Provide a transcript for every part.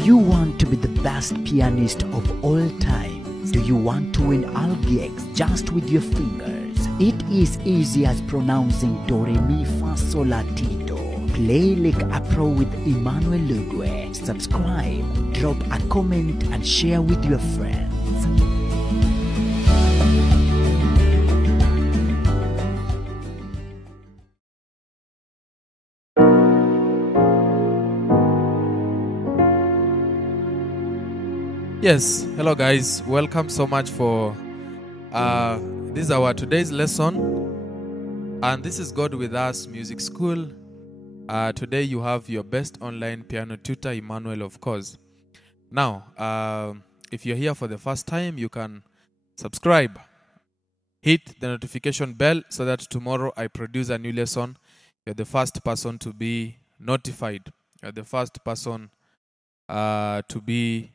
you want to be the best pianist of all time? Do you want to win all gigs just with your fingers? It is easy as pronouncing do re mi fa sol la ti do. Play like a pro with Emmanuel Lugwe. Subscribe, drop a comment and share with your friends. Yes, hello guys, welcome so much for this is our today's lesson, and this is God with Us Music School. Today you have your best online piano tutor, Emmanuel, of course. Now, if you're here for the first time, you can subscribe, hit the notification bell so that tomorrow I produce a new lesson. You're the first person to be notified. You're the first person to be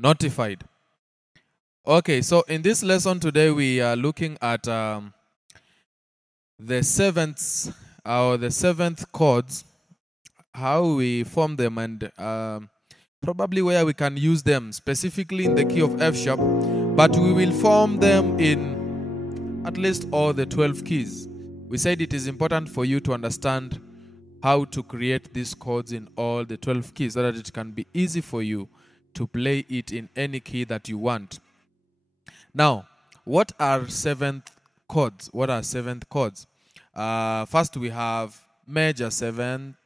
notified. Okay, so in this lesson today we are looking at the seventh chords, how we form them, and probably where we can use them, specifically in the key of F sharp, but we will form them in at least all the 12 keys. We said it is important for you to understand how to create these chords in all the 12 keys so that it can be easy for you to play it in any key that you want. Now, what are seventh chords? What are seventh chords? First, we have major seventh,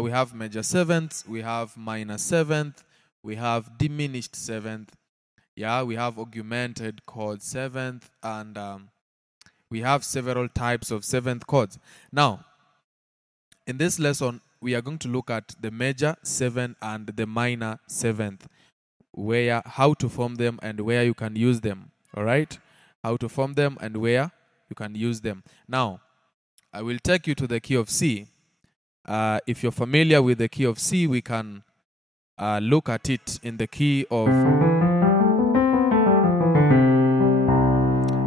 we have major seventh, we have minor seventh, we have diminished seventh, we have augmented chord seventh, and we have several types of seventh chords. Now, in this lesson, we are going to look at the major seventh and the minor seventh, how to form them and where you can use them. All right, how to form them and where you can use them. Now, I will take you to the key of C. If you're familiar with the key of C, we can look at it in the key of.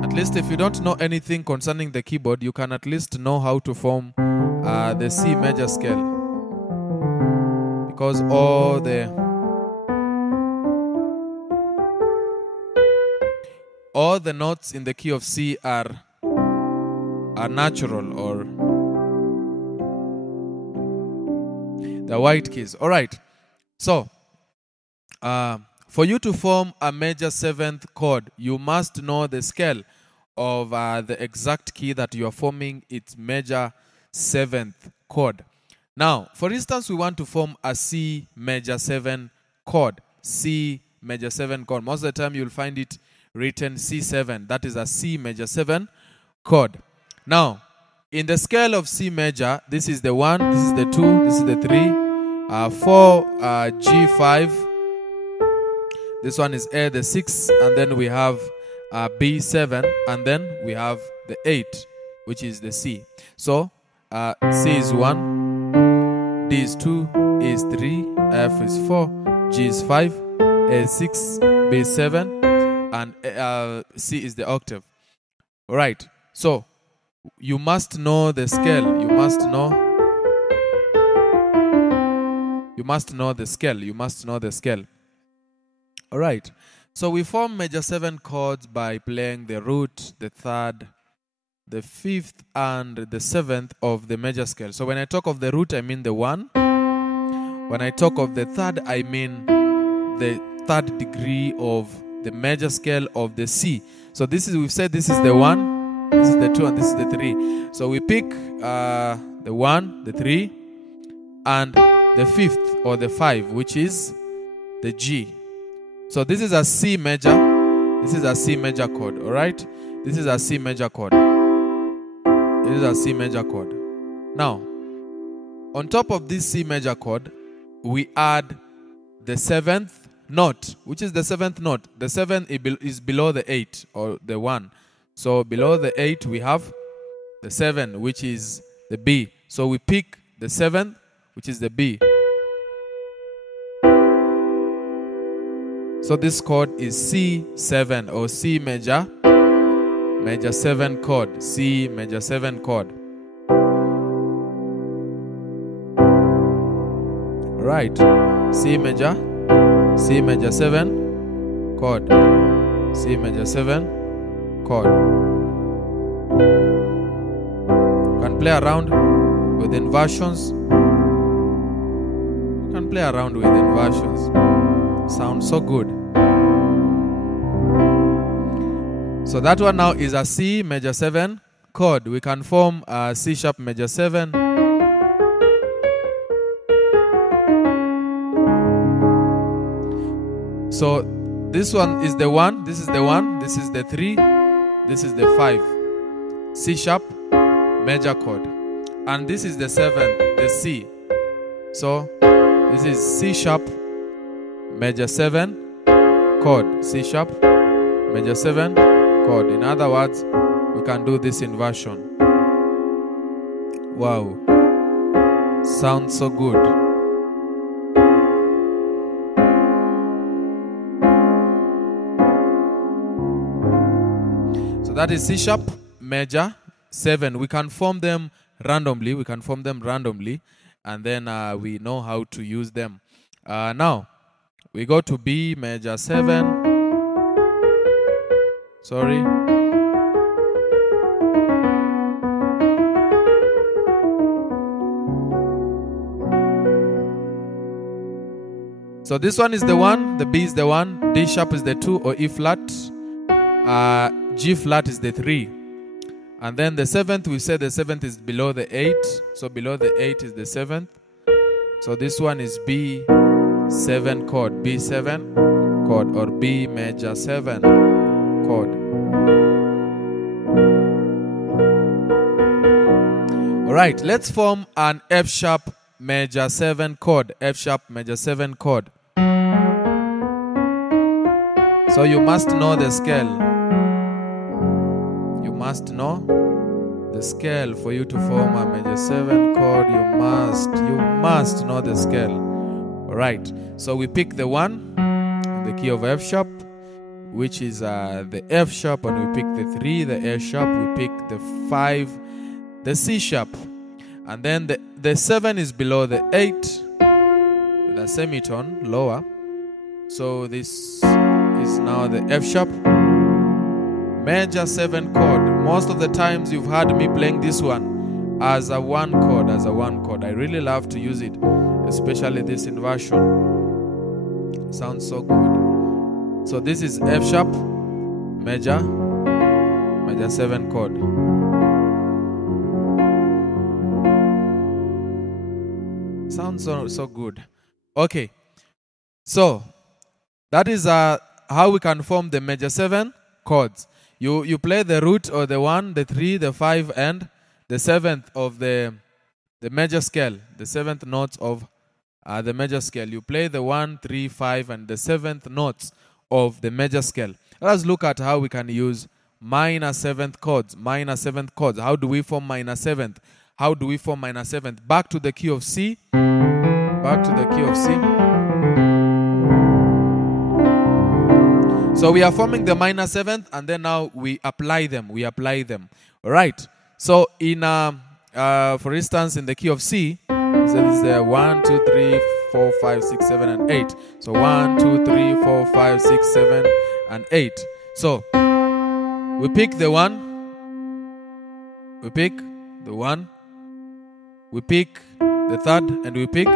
At least if you don't know anything concerning the keyboard, you can at least know how to form the C major scale. Because all the notes in the key of C are natural, or the white keys. All right. So, for you to form a major seventh chord, you must know the scale of the exact key that you are forming its major seventh chord. Now, for instance, we want to form a C major 7 chord. C major 7 chord. Most of the time, you'll find it written C7. That is a C major 7 chord. Now, in the scale of C major, this is the 1, this is the 2, this is the 3, 4, G5. This one is A, the 6, and then we have B7, and then we have the 8, which is the C. So, C is 1. D is 2, E is 3, F is 4, G is 5, A is 6, B is 7, and C is the octave. All right. So, you must know the scale. You must know the scale. You must know the scale. All right. So, we form major 7 chords by playing the root, the third, the 5th, and the 7th of the major scale. So when I talk of the root, I mean the 1. When I talk of the third, I mean the third degree of the major scale of the C. So we've said this is the 1, this is the 2, and this is the 3. So we pick the 1, the 3, and the 5th or the 5, which is the G. So this is a C major. This is a C major chord. All right. This is a C major chord. It is a C major chord. Now, on top of this C major chord, we add the 7th note. Which is the 7th note? The 7 is below the 8 or the 1. So below the 8, we have the 7, which is the B. So we pick the 7th, which is the B. So this chord is C7 or C major 7 chord, C major 7 chord. Right. C major 7 chord. C major 7 chord. You can play around with inversions. You can play around with inversions. Sounds so good. So that one now is a C major 7 chord. We can form a C sharp major 7. So this one is the 1, this is the 1, this is the 3, this is the 5. C sharp major chord. And this is the 7, the C. So this is C sharp major 7 chord. C sharp major 7 chord. In other words, we can do this inversion. Wow. Sounds so good. That is C sharp major 7. We can form them randomly. And then we know how to use them. Now, we go to B major 7. Sorry. So this one is the 1, the B is the 1, D sharp is the 2 or E flat. G flat is the 3. And then the 7th, we said the 7th is below the 8. So below the 8 is the 7th. So this one is B7 chord. B7 chord or B major 7 chord. Alright, let's form an F sharp major 7 chord. F sharp major 7 chord. So you must know the scale. You must know the scale for you to form a major 7 chord. You must know the scale. All right. So we pick the 1 in the key of F sharp, which is the F sharp, and we pick the 3, the A sharp. We pick the 5, the C sharp, and then the 7 is below the 8 with a semitone lower. So this is now the F sharp major 7 chord. Most of the times you've heard me playing this one as a 1 chord, I really love to use it, especially this inversion. Sounds so good. So this is F sharp major 7 chord. Sounds so good. Okay. So that is how we can form the major 7 chords. You play the root or the 1, the 3, the 5, and the 7th of the major scale, the 7th notes of the major scale. You play the 1, 3, 5, and the 7th notes of the major scale. Let us look at how we can use minor 7th chords. Minor 7th chords. How do we form minor 7th? How do we form minor 7th? Back to the key of C. Back to the key of C. So we are forming the minor 7th, and then now we apply them. All right. So in for instance, in the key of C, so this is 1, 2, 3, 4, 5, 6, 7, and 8. So 1, 2, 3, 4, 5, 6, 7, and 8. So we pick the 1. We pick the 1. We pick the 3rd, and we pick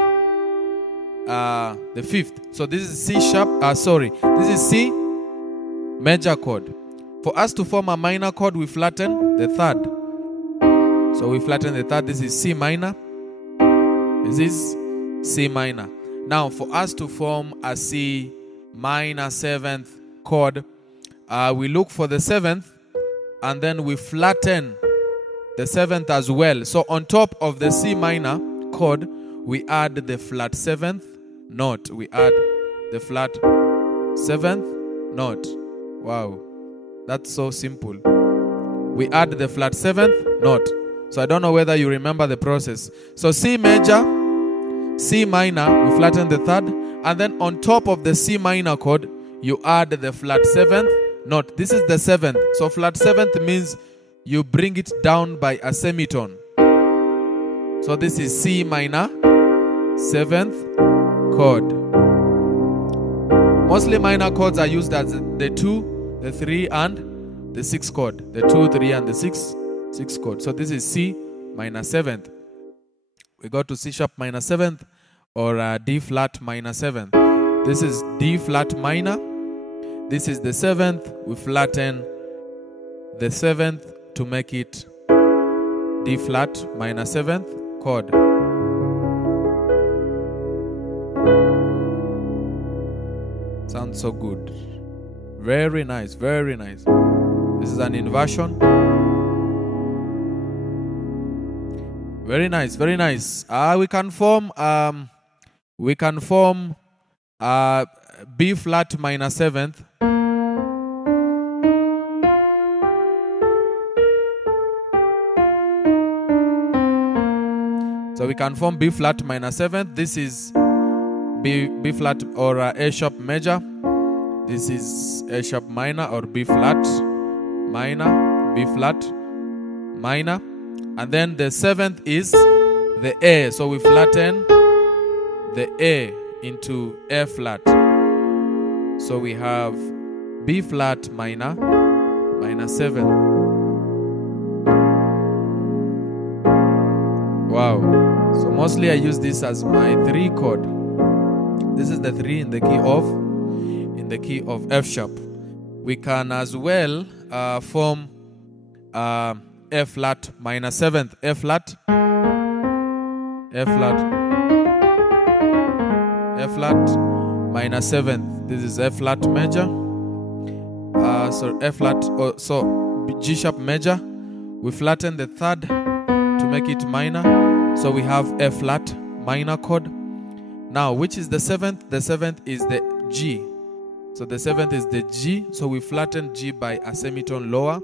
the 5th. So this is C sharp. This is C major chord. For us to form a minor chord, we flatten the 3rd. So we flatten the 3rd. This is C minor. This is C minor. Now, for us to form a C minor 7th chord, we look for the 7th, and then we flatten the 7th as well. So on top of the C minor chord, we add the flat 7th note. We add the flat 7th note. Wow, that's so simple. We add the flat 7th note. So I don't know whether you remember the process. So C major, C minor, we flatten the 3rd, and then on top of the C minor chord, you add the flat 7th note. This is the 7th. So flat 7th means you bring it down by a semitone. So this is C minor 7th chord. Mostly minor chords are used as the 2, the 3, and the 6 chord. The 2, 3, and the 6 chord. So this is C minor 7th. We go to C sharp minor 7th or D flat minor 7th. This is D flat minor. This is the 7th. We flatten the 7th to make it D flat minor 7th chord. Sounds so good. Very nice, very nice. This is an inversion. Very nice, very nice. We can form B flat minor 7th. So we can form B flat minor 7th. This is B flat or A sharp major. This is A sharp minor or B flat minor, B flat minor. And then the 7th is the A. So we flatten the A into A flat. So we have B flat minor, minor 7. Wow. So mostly I use this as my 3 chord. This is the 3 in the key of F sharp. We can as well form A flat minor 7th. A flat, A flat, A flat minor 7th. This is F flat major. So F flat, so G sharp major. We flatten the 3rd to make it minor. So we have F flat minor chord. Now, which is the 7th? The 7th is the G. So the 7th is the G. So we flatten G by a semitone lower.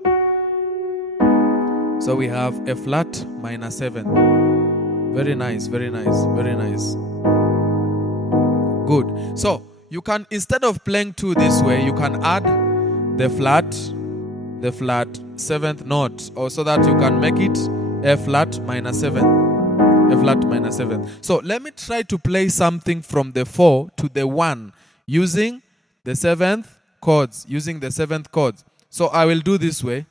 So we have F flat minor 7. Very nice, very nice, very nice. Good. So you can, instead of playing 2 this way, you can add the flat 7th note, or so that you can make it F flat minor 7. F flat minor 7. So let me try to play something from the 4 to the 1 using the 7th chords, So I will do this way.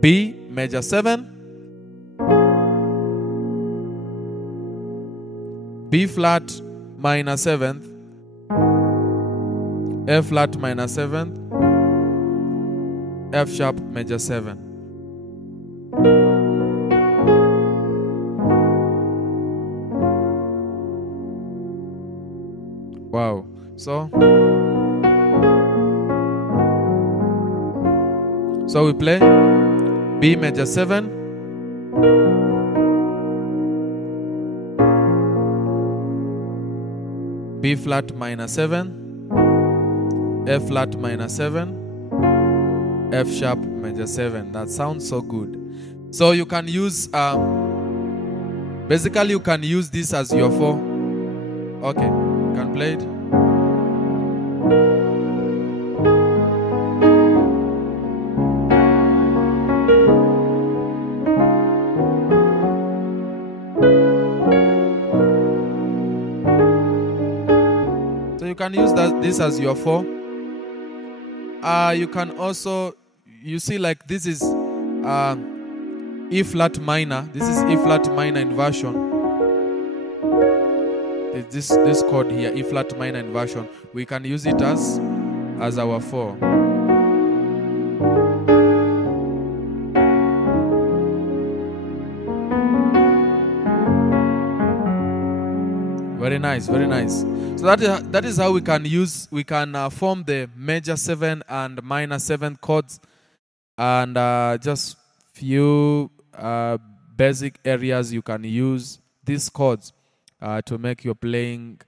B major 7, B flat minor 7th, F flat minor 7th, F sharp major 7. Wow. So we play B major 7, B flat minor 7, F flat minor 7, F sharp major 7. That sounds so good. So you can use basically you can use this as your 4. Okay, you can play it. You can use this as your 4. You can also, you see, like this is E flat minor. This is E flat minor inversion. This chord here, E flat minor inversion. We can use it as our 4. Very nice, very nice. So that is how we can form the major 7 and minor 7 chords, and just few basic areas you can use these chords to make your playing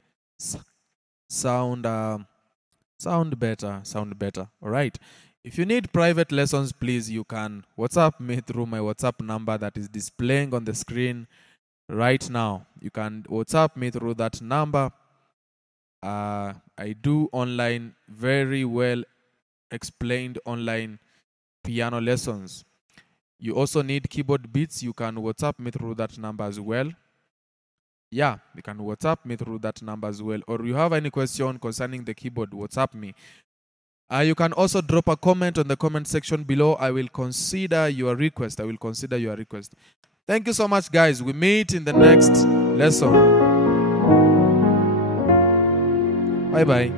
sound better. All right. If you need private lessons, please, you can WhatsApp me through my WhatsApp number that is displaying on the screen right now. You can WhatsApp me through that number. I do online, very well explained online piano lessons. You also need keyboard beats. You can WhatsApp me through that number as well. yeah, you can WhatsApp me through that number as well. Or you have any question concerning the keyboard, WhatsApp me. You can also drop a comment on the comment section below. I will consider your request. Thank you so much, guys. We meet in the next lesson. Bye-bye.